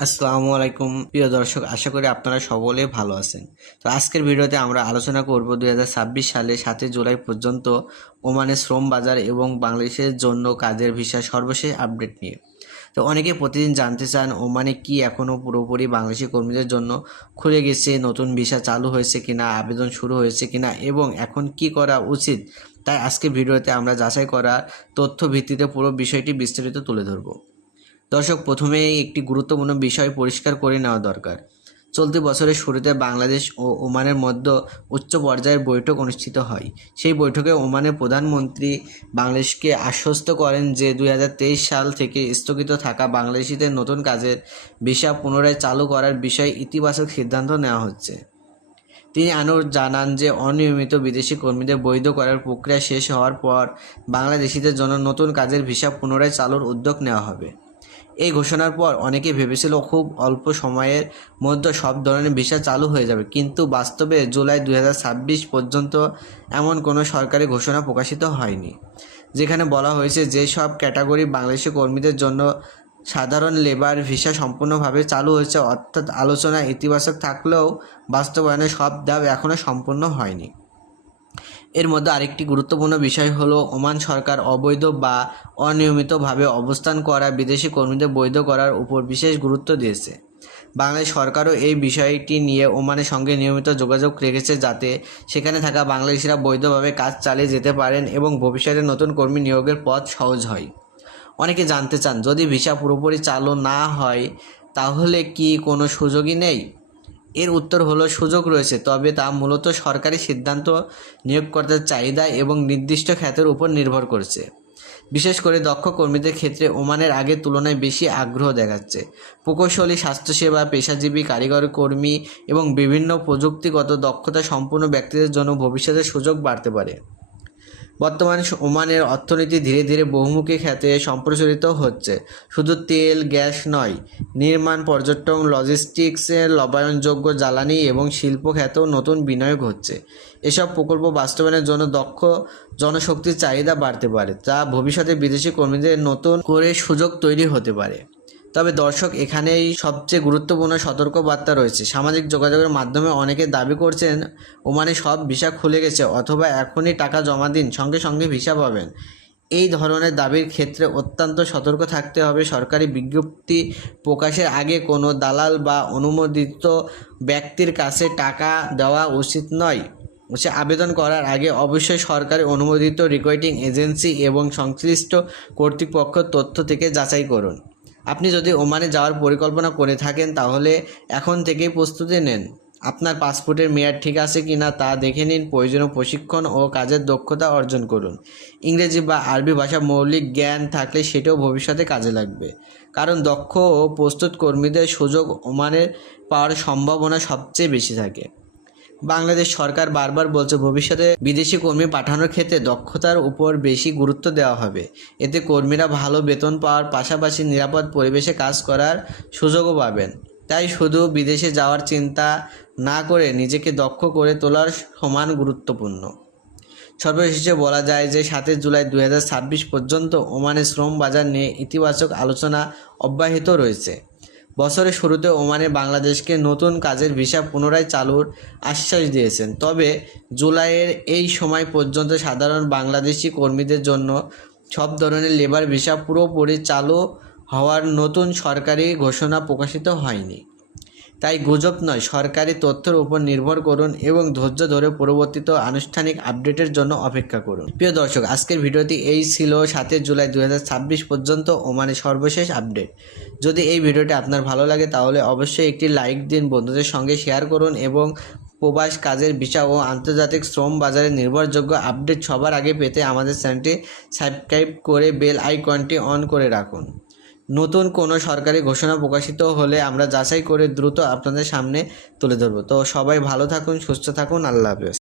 আসসালামু আলাইকুম প্রিয় দর্শক, আশা করি আপনারা সকলে ভালো আছেন। তো আজকের ভিডিওতে আমরা আলোচনা করব 2026 সালে 7 জুলাই পর্যন্ত ওমানের শ্রম বাজার এবং বাংলাদেশের জন্য কাজের ভিসা সর্বশেষ আপডেট নিয়ে। তো অনেকে প্রতিদিন জানতে চান ওমানে কি এখনও পুরোপুরি বাংলাদেশি কর্মীদের জন্য খুলে গেছে, নতুন ভিসা চালু হয়েছে কিনা, আবেদন শুরু হয়েছে কিনা এবং এখন কি করা উচিত। তাই আজকের ভিডিওতে আমরা যাচাই করা তথ্য ভিত্তিতে পুরো বিষয়টি বিস্তারিত তুলে ধরব। দর্শক, প্রথমেই একটি গুরুত্বপূর্ণ বিষয় পরিষ্কার করে নেওয়া দরকার। চলতি বছরের শুরুতে বাংলাদেশ ও ওমানের মধ্যে উচ্চ পর্যায়ের বৈঠক অনুষ্ঠিত হয়। সেই বৈঠকে ওমানের প্রধানমন্ত্রী বাংলাদেশকে আশ্বস্ত করেন যে 2023 সাল থেকে স্থগিত থাকা বাংলাদেশিদের নতুন কাজের ভিসা পুনরায় চালু করার বিষয়ে ইতিবাচক সিদ্ধান্ত নেওয়া হচ্ছে। তিনি আরও জানান যে অনিয়মিত বিদেশি কর্মীদের বৈধ করার প্রক্রিয়া শেষ হওয়ার পর বাংলাদেশিদের জন্য নতুন কাজের ভিসা পুনরায় চালুর উদ্যোগ নেওয়া হবে। এই ঘোষণার পর অনেকে ভেবেছিল খুব অল্প সময়ের মধ্যে সব ধরনের ভিসা চালু হয়ে যাবে, কিন্তু বাস্তবে জুলাই 2026 পর্যন্ত এমন কোনো সরকারি ঘোষণা প্রকাশিত হয়নি, যেখানে বলা হয়েছে যে সব ক্যাটাগরি বাংলাদেশি কর্মীদের জন্য সাধারণ লেবার ভিসা সম্পূর্ণভাবে চালু হয়েছে। অর্থাৎ আলোচনা ইতিবাচক থাকলেও বাস্তবায়নের সব ধাপ এখনও সম্পূর্ণ হয়নি। এর মধ্যে আরেকটি গুরুত্বপূর্ণ বিষয় হলো ওমান সরকার অবৈধ বা অনিয়মিতভাবে অবস্থান করা বিদেশি কর্মীদের বৈধ করার উপর বিশেষ গুরুত্ব দিয়েছে। বাংলাদেশ সরকারও এই বিষয়টি নিয়ে ওমানের সঙ্গে নিয়মিত যোগাযোগ রেখেছে, যাতে সেখানে থাকা বাংলাদেশিরা বৈধভাবে কাজ চালিয়ে যেতে পারেন এবং ভবিষ্যতে নতুন কর্মী নিয়োগের পথ সহজ হয়। অনেকে জানতে চান, যদি ভিসা পুরোপুরি চালু না হয় তাহলে কি কোনো সুযোগই নেই? এর উত্তর হলো সুযোগ রয়েছে, তবে তা মূলত সরকারি সিদ্ধান্ত, নিয়োগকর্তার চাহিদা এবং নির্দিষ্ট খাতের উপর নির্ভর করছে। বিশেষ করে দক্ষ কর্মীদের ক্ষেত্রে ওমানের আগের তুলনায় বেশি আগ্রহ দেখাচ্ছে। প্রকৌশলী, স্বাস্থ্যসেবা, পেশাজীবী, কারিগরি কর্মী এবং বিভিন্ন প্রযুক্তিগত দক্ষতা সম্পন্ন ব্যক্তিদের জন্য ভবিষ্যতে সুযোগ বাড়তে পারে। বর্তমানে ওমানের অর্থনীতি ধীরে ধীরে বহুমুখী খাতে সম্প্রসারিত হচ্ছে। শুধু তেল গ্যাস নয়, নির্মাণ, পর্যটন, লজিস্টিক্সের, নবায়নযোগ্য জ্বালানি এবং শিল্প খাতেও নতুন বিনিয়োগ হচ্ছে। এসব প্রকল্প বাস্তবায়নের জন্য দক্ষ জনশক্তির চাহিদা বাড়তে পারে, যা ভবিষ্যতে বিদেশি কর্মীদের নতুন করে সুযোগ তৈরি হতে পারে। তবে দর্শক, এখানেই সবচেয়ে গুরুত্বপূর্ণ সতর্কবার্তা রয়েছে। সামাজিক যোগাযোগের মাধ্যমে অনেকে দাবি করছেন ওমানে সব ভিসা খুলে গেছে অথবা এখনই টাকা জমা দিন, সঙ্গে সঙ্গে ভিসা পাবেন। এই ধরনের দাবির ক্ষেত্রে অত্যন্ত সতর্ক থাকতে হবে। সরকারি বিজ্ঞপ্তি প্রকাশের আগে কোনো দালাল বা অনুমোদিত ব্যক্তির কাছে টাকা দেওয়া উচিত নয়। আবেদন করার আগে অবশ্যই সরকারি অনুমোদিত রিক্রুটিং এজেন্সি এবং সংশ্লিষ্ট কর্তৃপক্ষের তথ্য থেকে যাচাই করুন। আপনি যদি ওমানে যাওয়ার পরিকল্পনা করে থাকেন তাহলে এখন থেকেই প্রস্তুতি নেন। আপনার পাসপোর্টের মেয়াদ ঠিক আছে কিনা তা দেখে নিন। প্রয়োজনীয় প্রশিক্ষণ ও কাজের দক্ষতা অর্জন করুন। ইংরেজি বা আরবি ভাষা মৌলিক জ্ঞান থাকলে সেটাও ভবিষ্যতে কাজে লাগবে, কারণ দক্ষ ও প্রস্তুত কর্মীদের সুযোগ ওমানে পাওয়ার সম্ভাবনা সবচেয়ে বেশি থাকে। বাংলাদেশ সরকার বারবার বলছে ভবিষ্যতে বিদেশি কর্মী পাঠানোর ক্ষেত্রে দক্ষতার উপর বেশি গুরুত্ব দেওয়া হবে। এতে কর্মীরা ভালো বেতন পাওয়ার পাশাপাশি নিরাপদ পরিবেশে কাজ করার সুযোগও পাবেন। তাই শুধু বিদেশে যাওয়ার চিন্তা না করে নিজেকে দক্ষ করে তোলার সমান গুরুত্বপূর্ণ। সর্বশেষে বলা যায় যে 7 জুলাই 2026 পর্যন্ত ওমানের শ্রম বাজার নিয়ে ইতিবাচক আলোচনা অব্যাহত রয়েছে। বছরের শুরুতে ওমানে বাংলাদেশকে নতুন কাজের ভিসা পুনরায় চালুর আশ্বাস দিয়েছেন। তবে জুলাইয়ের এই সময় পর্যন্ত সাধারণ বাংলাদেশি কর্মীদের জন্য সব ধরনের লেবার ভিসা পুরোপুরি চালু হওয়ার নতুন সরকারি ঘোষণা প্রকাশিত হয়নি। তাই গুজব নয়, সরকারি তথ্যের উপর নির্ভর করুন এবং ধৈর্য ধরে পরবর্তীতে আনুষ্ঠানিক আপডেটের জন্য অপেক্ষা করুন। প্রিয় দর্শক, আজকের ভিডিওটি এই ছিল 7 জুলাই 2026 পর্যন্ত ওমানের সর্বশেষ আপডেট। যদি এই ভিডিওটি আপনার ভালো লাগে তাহলে অবশ্যই একটি লাইক দিন, বন্ধুদের সঙ্গে শেয়ার করুন এবং প্রবাস কাজের ভিসা ও আন্তর্জাতিক শ্রম বাজারের নির্ভরযোগ্য আপডেট সবার আগে পেতে আমাদের চ্যানেলটি সাবস্ক্রাইব করে বেল আইকনটি অন করে রাখুন। নতুন কোনো সরকারি ঘোষণা প্রকাশিত হলে আমরা যাচাই করে দ্রুত আপনাদের সামনে তুলে ধরব। তো সবাই ভালো থাকুন, সুস্থ থাকুন, আল্লাহ হাফেজ।